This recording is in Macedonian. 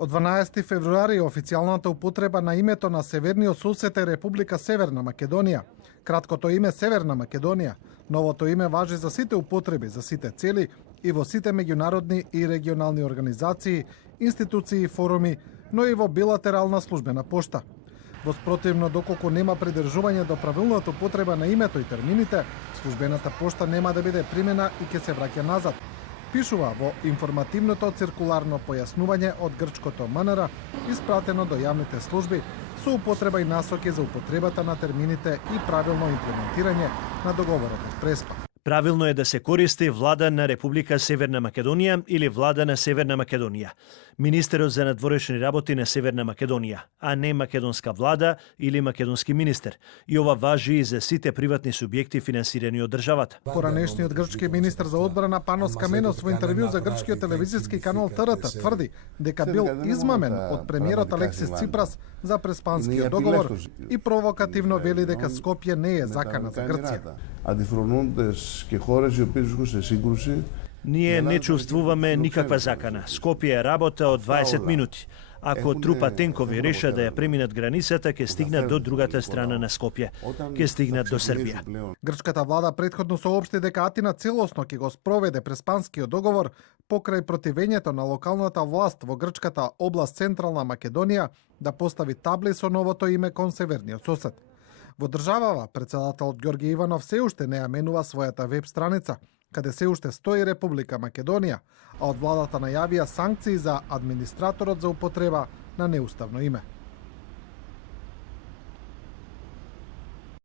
Од 12 февруари официјалната употреба на името на Северниот сосед е Република Северна Македонија. Краткото име Северна Македонија. Новото име важи за сите употреби, за сите цели и во сите меѓународни и регионални организации, институции и форуми, но и во билатерална службена пошта. Во спротивно, доколку нема придржување до правилната употреба на името и термините, службената пошта нема да биде примена и ќе се враќа назад. Пишува во информативното циркуларно појаснување од грчкото МНР, испратено до јавните служби, со употреба и насоки за употребата на термините и правилно имплементирање на договорот од Преспа. Правилно е да се користи влада на Република Северна Македонија или влада на Северна Македонија, министерот за надворешни работи на Северна Македонија, а не македонска влада или македонски министер. И ова важи и за сите приватни субјекти финансирани од државата. Поранешниот грчки министер за одбрана Панос Каменос во интервју за грчкиот телевизиски канал ТРТ тврди дека бил измамен од премиерот Алексис Ципрас за Преспанскиот договор и провокативно вели дека Скопје не е закана за Грција. Αντιφρονούντες και χώρες οι οποίες βρίσκονται σε σύγκρουση. Ние не чувствуваме никаква закана. Скопје работа од 20 минути. Ако трупа тенкови реша да ја преминат границата, ќе стигнат до другата страна на Скопје. Ќе стигнат до Србија. Грчката влада претходно соопшти дека Атина целосно ќе го спроведе Преспанскиот договор покрај противењето на локалната власт во грчката област Централна Македонија да постави табли со новото име кон северниот сосед. Во државава, председателот Ѓорги Иванов се уште не ја менува својата веб страница, каде се уште стои Република Македонија, а од владата најавија санкции за администраторот за употреба на неуставно име.